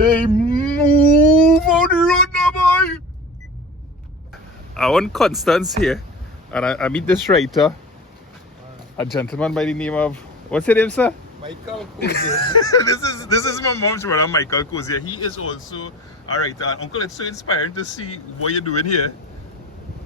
Hey, move on the road now, boy! I want Constance here, and I meet this writer, a gentleman by the name of, what's your name, sir? Michael Cozier. this is my mom's brother, Michael Cozier. He is also a writer. And Uncle, it's so inspiring to see what you're doing here.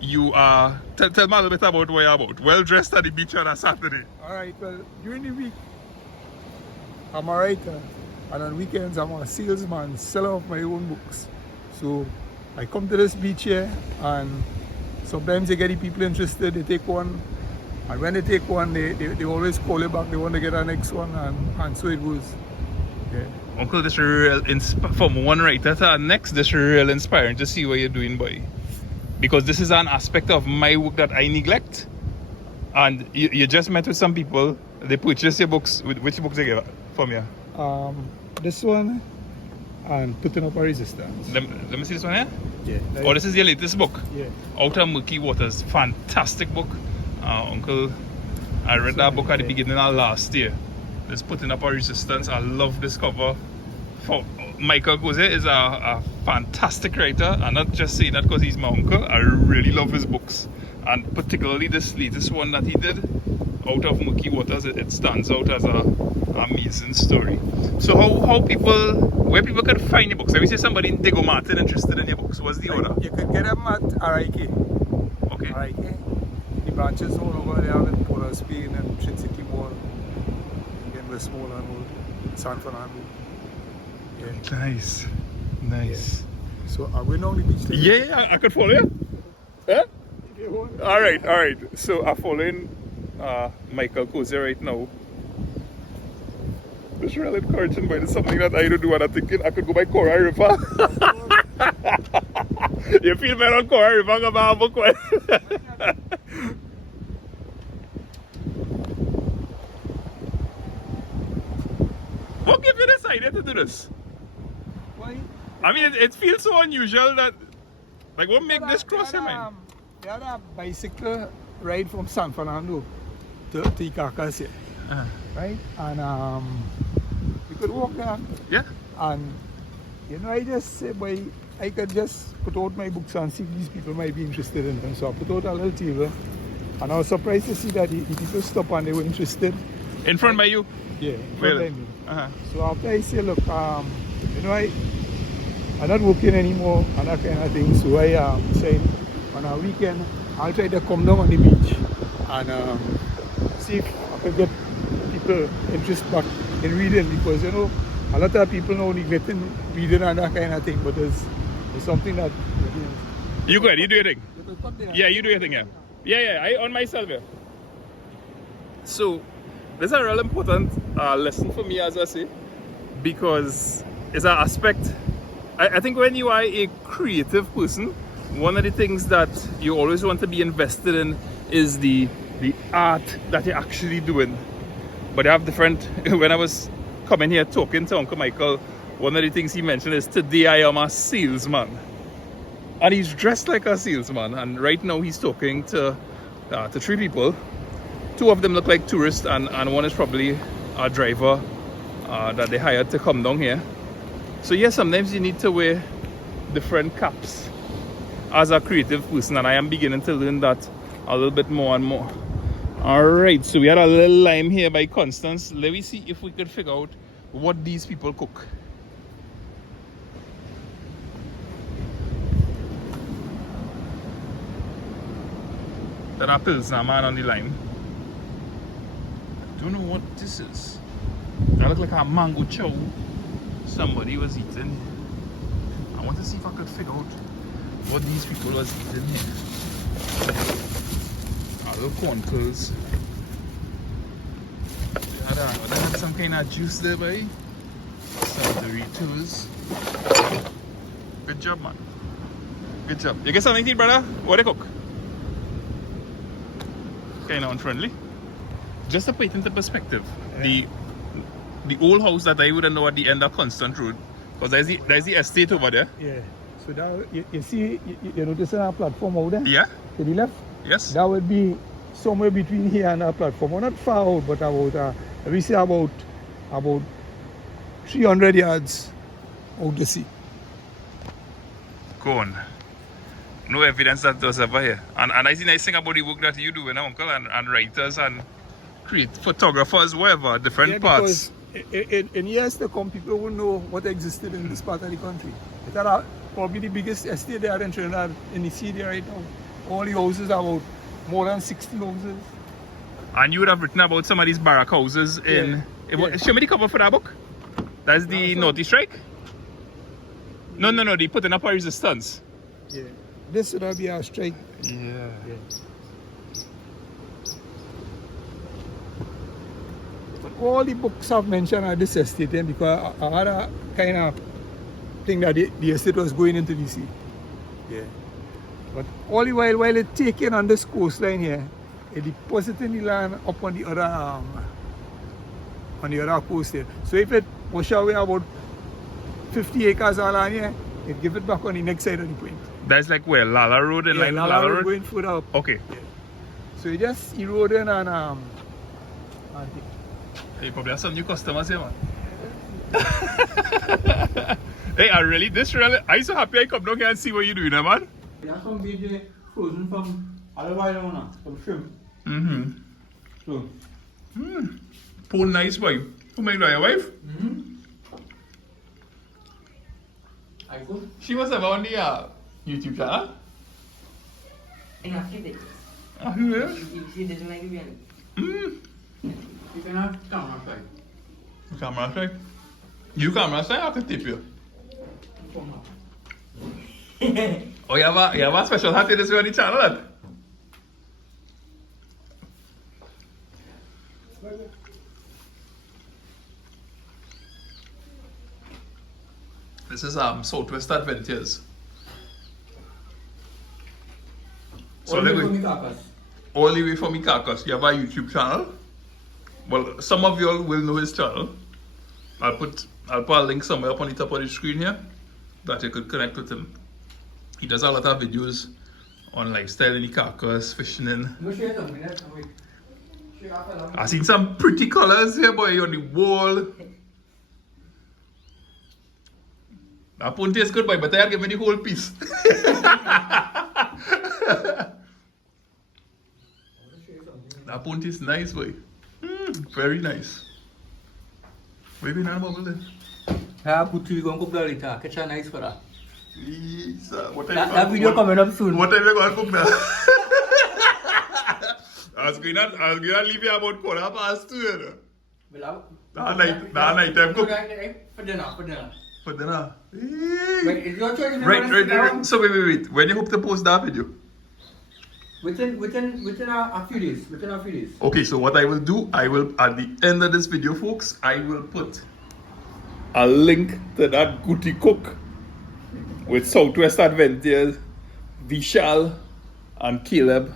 You are, tell me a little bit about what you're about. Well dressed at the beach on a Saturday. Alright, well, during the week, I'm a writer. And on weekends, I'm a salesman, seller of my own books. So I come to this beach here, and sometimes they get the people interested, they take one. And when they take one, they always call it back, they want to get our next one, and so it goes. Yeah. Uncle, this is real, from one writer to the next, this is real inspiring to see what you're doing, boy. Because this is an aspect of my work that I neglect. And you just met with some people, they purchase your books. Which books they get from you? This one, and Putting Up a Resistance. Let me see this one here. Yeah. Oh, this is your latest book? Yeah. Out of Murky Waters. Fantastic book. Uncle, I read that book at the beginning of last year. This Putting Up a Resistance. I love this cover. Michael Cozier is a fantastic writer. I'm not just saying that because he's my uncle. I really love his books. And particularly this latest one that he did, Out of Murky Waters, it stands out as a amazing story. So where people can find your books? Let me say somebody in Diego Martin interested in your books. What's the order? You can get them at RIK. Okay. RIK. The branches all over there in Port Spain and Trinity Mall, in Westmoreland Road, San Fernando. Yeah. Nice. Nice. Yeah. So are we on the beach? Yeah, I could follow you. Huh? Alright. So I'm following Michael Cozier right now. It's really encouraging, but it's something that I don't do, and I'm thinking I could go by Coral River. You feel better on Coral River, go buy a book. What gave you this idea to do this? Why? I mean, it feels so unusual that, like, what make this cross your mind? We had a bicycle ride from San Fernando to icacos here, right? And we could walk there. Yeah. And, I just say, boy, I could just put out my books and see if these people might be interested in them. So I put out a little table, and I was surprised to see that the people stopped and they were interested. In front by you? Yeah, in front by me. So after I say, look, I'm not working anymore and that kind of thing. So I said, on a weekend, I'll try to come down on the beach and see if I can get people interest back in reading, because a lot of people now neglecting reading and that kind of thing, but it's something that you go ahead, you do your thing. Yeah, you do your thing, yeah. Yeah, I on myself, yeah. So this is a real important lesson for me, as I say, because it's an aspect. I think when you are a creative person, one of the things that you always want to be invested in is the art that you're actually doing. But I have different. When I was coming here talking to Uncle Michael, one of the things he mentioned is, today I am a salesman. And he's dressed like a salesman. And right now he's talking to 3 people. 2 of them look like tourists, and one is probably a driver that they hired to come down here. So yes, sometimes you need to wear different caps as a creative person, and I am beginning to learn that a little bit more and more. Alright, so we had a little lime here by Constance. Let me see if we could figure out what these people cook. That are Pilsner man on the lime. I don't know what this is. That looks like a mango chow somebody was eating. I want to see if I could figure out what these people was eating here. Little corn curls. They had some kind of juice there, boy. Some Doritos. Good job, man. Good job. You get something to eat, brother? What do you cook? Kind of unfriendly. Just to put it into perspective, yeah. The old house that I wouldn't know at the end of Constant Road, because there's the estate over there. Yeah. So that you see, you notice our platform over there? Yeah. To the left? Yes. That would be somewhere between here and our platform. Well, not far out, but about we say about 300 yards out to sea. Gone. No evidence that was ever here. And I see nice thing about the work that you do, uncle, and writers and create photographers, whatever, different parts. Because in years to come, people will know what existed in this part of the country. It's probably the biggest estate there in Trinidad, in the city right now. All the houses are about more than 60 houses. And you would have written about some of these barrack houses in... Yeah. Show me the cover for that book. That's the Naughty Strike? No, they putting up a resistance. Yeah. This would be our strike. Yeah. But all the books have mentioned at this estate because I had a kind of thing that the estate was going into the sea. Yeah. But all the while it's taken on this coastline here, it depositing the land up on the other coast here. So if it wash away about 50 acres of land here, it give it back on the next side of the point. That's like where? Lala Road and like Lala Road going further up. Okay. Yeah. So it just eroding and you probably have some new customers here, man. Hey, I'm so happy I come down here and see what you're doing, man. There's some big frozen from other while from shrimp. So. Poor nice boy. Who made your wife? I could. She was ever on the YouTube channel. And I did it. Ah, who is? She doesn't like it. You can have camera side. Camera side. You camera side, I can tip you. Oh, you have a special hat in this on the channel, then? This is Southwest Adventures. So All the way from icacos. all the way from icacos. You have a YouTube channel. Well, some of you all will know his channel. I'll put a link somewhere up on the top of the screen here that you could connect with him. He does a lot of videos on lifestyle in icacos, fishing in. No share something. That's wait. Share after I've seen some pretty colors here, boy, on the wall. That one tastes good, boy, but I'll give me the whole piece. That one tastes nice, boy. Very nice. Maybe not about it. Yeah, put you going to cook that later. Catch a nice for that. That video coming up soon. What time you going to cook that? I was going to leave you about 2:15, you know. Well, That night time cook. For dinner. For dinner. Wait, it's your choice. Right. So wait. When you hope to post that video? Within a few days. Okay, so what I will do, at the end of this video, folks, I will put a link to that Goody Cook with Southwest Adventures, Vishal, and Caleb.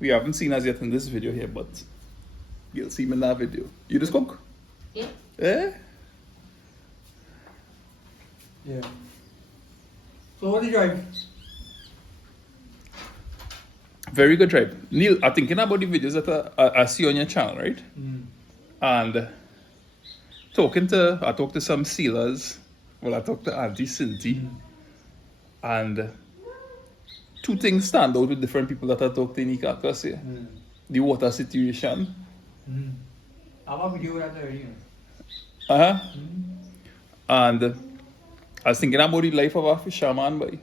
We haven't seen us yet in this video here, but you'll see me in that video. You just cook? Yeah. Eh? Yeah. So what did you drive? Very good tribe. Neil, I'm thinking about the videos that I see on your channel, right? And I talked to some sealers. Well, I talked to Auntie Cindy. And two things stand out with different people that I talked to in icacos here. The water situation. I have a video of that already. And I was thinking about the life of a fisherman, boy.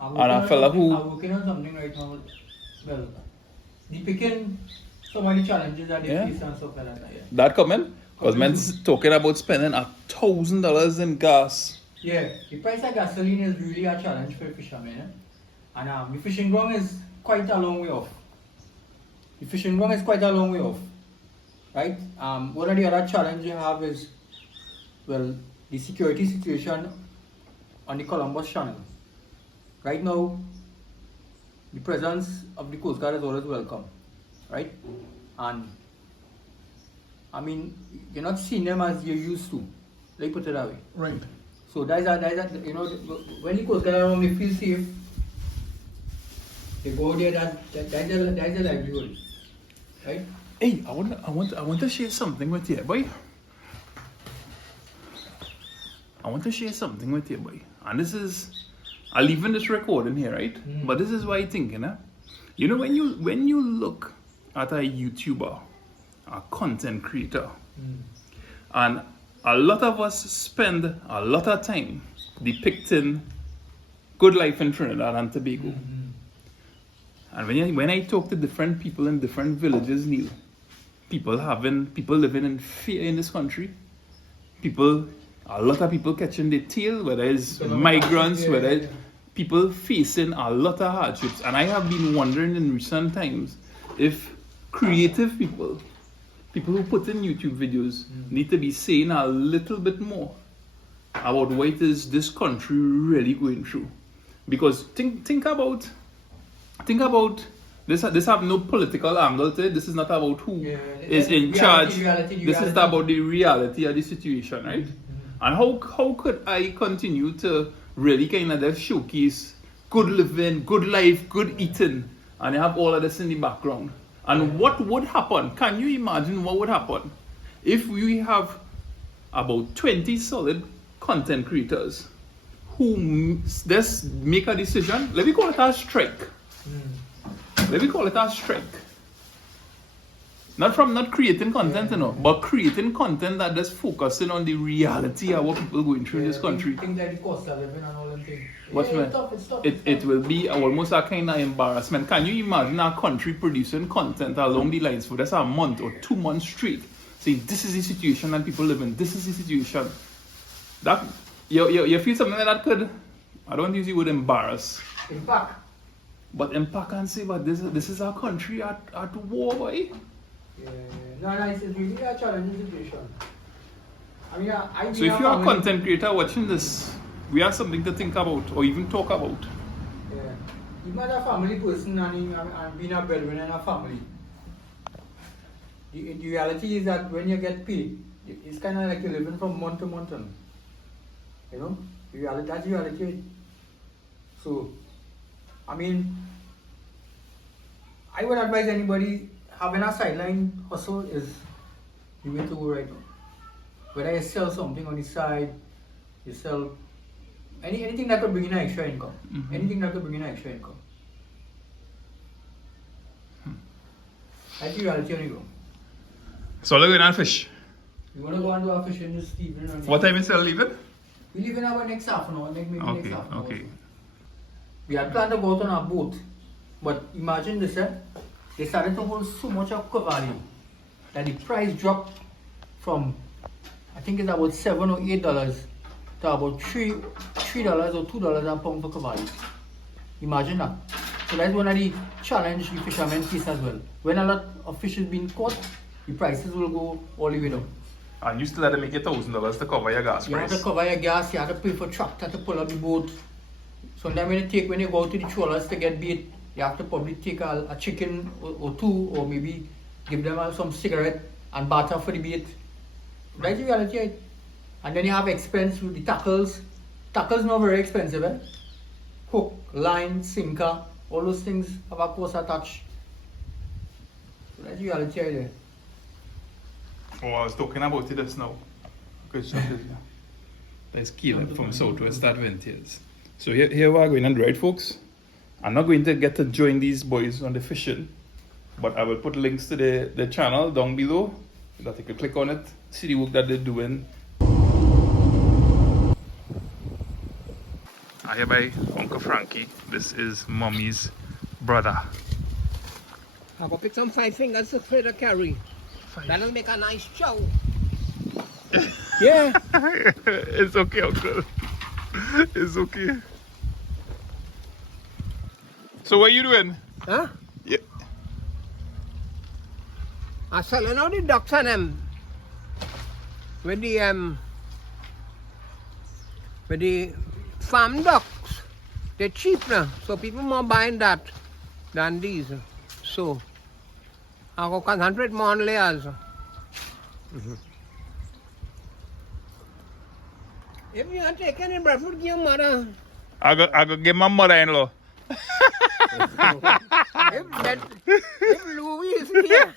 I'm working on something right now. Well, depicting some of the challenges that they face and stuff like that. Yeah. That coming? Because men's talking about spending $1,000 in gas. Yeah, the price of gasoline is really a challenge for fishermen. And the fishing ground is quite a long way off. Right? One of the other challenges you have is, well, the security situation on the Columbus Channel. Right now, the presence of the Coast Guard is always welcome, right? And I mean, you're not seeing them as you're used to. Let me put it that way. Right. So that's you know, when the Coast Guard around, they feel safe. They go there. That's a livelihood, right? Hey, I want to share something with you, boy. I want to share something with you, boy. And this is, I'll leave in this recording here, right? But this is what I think, you know? You know, when you look at a YouTuber, a content creator, and a lot of us spend a lot of time depicting good life in Trinidad and Tobago. And when I talk to different people in different villages, Neil, people living in fear in this country, a lot of people catching their tail, whether it's migrants, whether it's people facing a lot of hardships. And I have been wondering in recent times if creative people who put in YouTube videos need to be saying a little bit more about what it is this country really going through. Because think about this have no political angle to it. This is not about who is in charge. This is about the reality of the situation, right? And how could I continue to really kind of just showcase good living, good life, good eating, and you have all of this in the background? And what would happen? Can you imagine what would happen if we have about 20 solid content creators who just make a decision? Let me call it a strike. Let me call it a strike. Not creating content, but creating content that is focusing on the reality of what people are going through in this country. Things like the cost of living and all them things. It's tough. It will be almost a kind of embarrassment. Can you imagine our country producing content along the lines for just a month or 2 months straight, saying this is the situation and people live in, this is the situation? That you feel something like that could, I don't use the word embarrass. Impact. But impact and say, but this is our country at war, boy. No, it's really a challenging situation. I mean, So if you're a content creator watching this, we have something to think about or even talk about. Yeah. Even as a family person and being a breadwinner in a family, the reality is that when you get paid, it's kind of like you're living from month to month. You know? That's the reality. So, I mean, I would advise anybody having a sideline hustle is the way to go right now. Whether you sell something on the side, you sell anything that could bring in an extra income. Anything that could bring in an extra income. That's the reality on you go. So we're going to fish. You want to go and do our fishing this evening? What time is it leaving? We leave in our next half an hour, maybe next half an hour. Okay. We had planned to go out on a boat, but imagine this, they started to hold so much of Cavalli that the price dropped from, I think it's about $7 or $8 to about $3 or $2 a pound for Cavalli. Imagine that. So that's one of the challenge the fishermen face as well. When a lot of fish is being caught, the prices will go all the way down. And you still had to make $1,000 to cover your gas You price. have to cover your gas, you have to pay for tractor to pull up the boat. Sometimes when you go to the trawlers to get bait, you have to probably take a chicken or two, or maybe give them some cigarette and butter for the bait. That's the reality, right? And then you have expense with the tackles. Tackles not very expensive, eh? Hook, line, sinker, all those things have a cost attached. So that's the reality right there. Oh, I was talking about it just now. Good shot, That's Caleb from Southwest Adventures. So here we are going on, right, folks? I'm not going to get to join these boys on the fishing, but I will put links to the channel down below that you can click on it, see the work that they're doing. I hereby Uncle Frankie. This is Mommy's brother. I will pick some 5 fingers to try to carry. That'll make a nice show. Yeah. It's okay, Uncle. It's okay. So what are you doing? Huh? Yeah. I'm selling out the ducks and them. With the farm ducks. They're cheap now. So people more buying that than these. So I go concentrate more on layers. If you are taking any breadfruit, give your mother. I go get my mother-in-law. If Louis is here,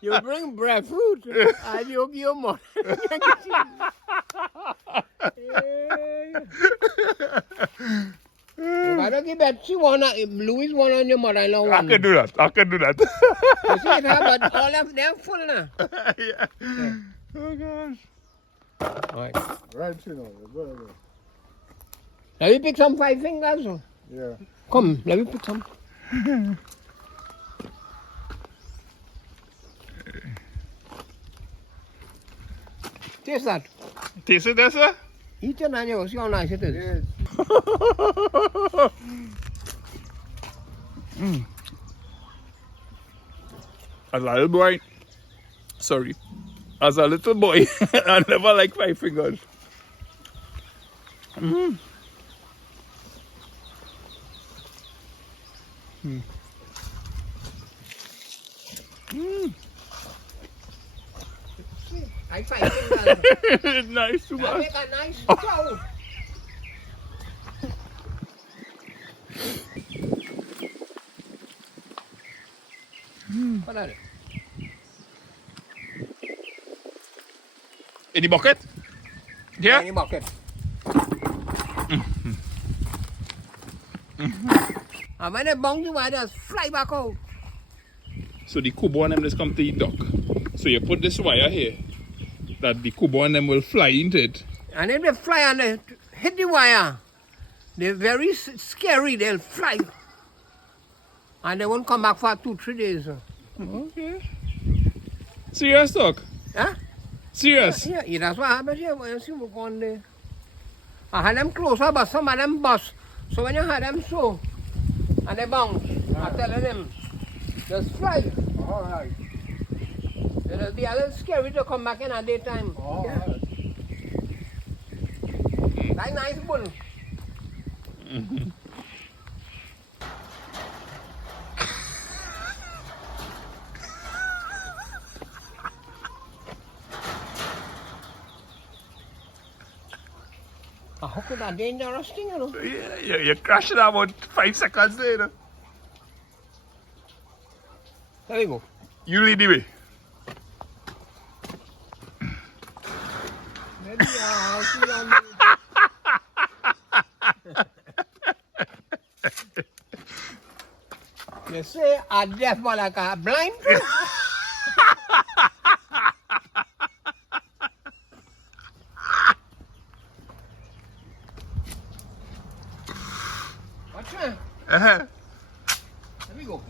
you bring breadfruit and you give your mother. If I don't give Betsy one, Louis one on your mother-in-law one. I can do that. I can do that. You see it, huh? But all of them full now. Yeah. Oh gosh. Right. Right, you know. Go. Let me pick some 5 fingers. Yeah. Come, let me pick some. Taste that. Taste it there, sir? Eat it and you see how nice it is. Yes. As a little boy, sorry, as a little boy, I never liked 5 fingers. Mm. Mm. Mm. I 5 fingers. It's nice too I much. make a nice crown. What are it? In the bucket? Here? Any bucket. And when they bounce you, I just fly back out. So the kubo and them just come to the dock. So you put this wire here, that the kubo and them will fly into it. And if they fly and they hit the wire, they're very scary. They'll fly. And they won't come back for 2-3 days. Okay. Serious talk? Huh? Serious? Yeah, that's what happens here when you see me on there. I had them closer, but some of them bust. So when you had them so, and they bounce, I'm telling them, just fly. All right. It'll be a little scary to come back in at daytime. All Yeah. right. Like nice bull. A hook is a dangerous thing, you know. Yeah, you crash it about 5 seconds there, you know. There we go. You lead the way. Maybe I'll see you on the... You say a deaf man like a blind too? What's that? Uh-huh. There we go.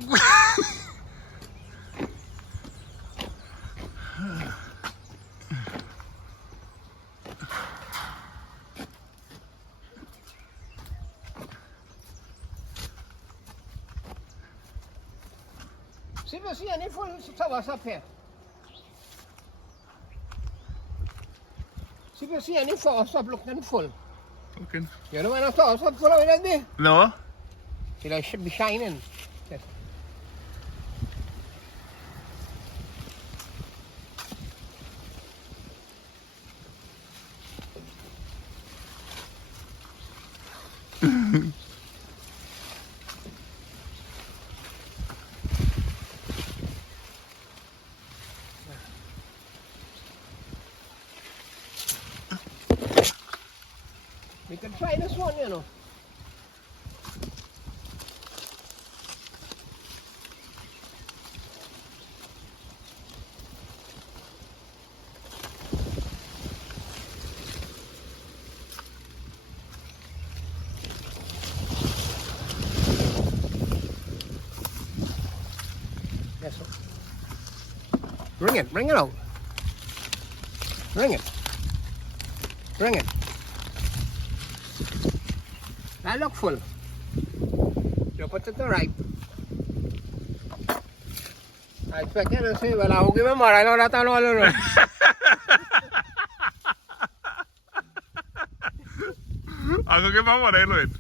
See if you see any full towers up here. See if you see any towers up looking full. Okay. You know when a towers up full of it there? No? It'll be shining. Yes. We can try this one, you know. Yes, sir. Bring it out. Bring it. Bring it. That look full. You put it right. I expect you to say, well, I'll give him more. I know that I know. I'm going to give my money to it.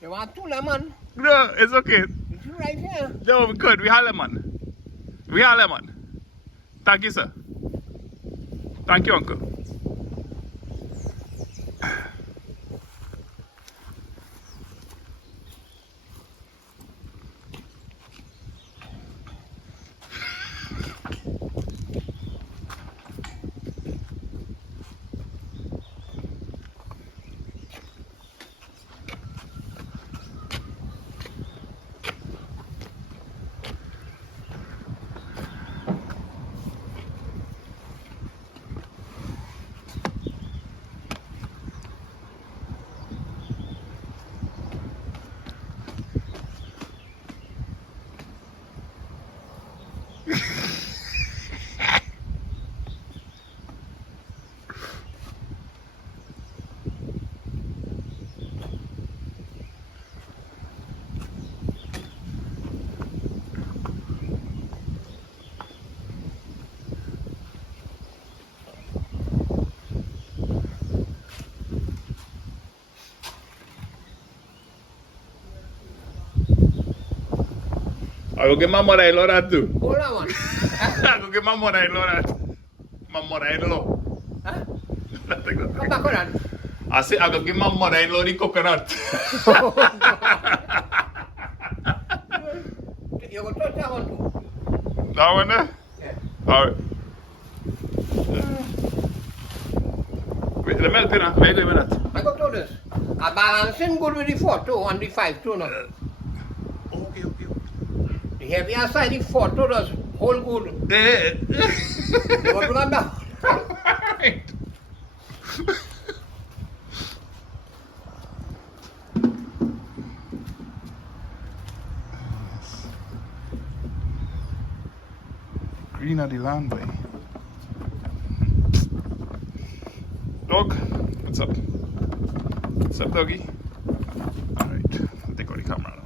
You want 2 lemon? No, it's okay. It's right here. No, we good. We have lemon. We have lemon. Thank you, sir. Thank you, Uncle. I will give my mother-in-law that too. Hold on one. I will give my mother-in-law that. My mother-in-law. Huh? Nothing, nothing. Come back on that. I say I will give my mother-in-law the coconut. You go touch that one too. That one there? Yeah. Alright. Wait, the milk dinner. Wait a minute. I go to this. A balancing good with the 4-2 and the 5-2 now. Okay. The heavier side, the 4-2 does hold good. You go to that down. Alright. Green of the land, boy. Dog, what's up? What's up, doggy? Alright, I'll take out the camera.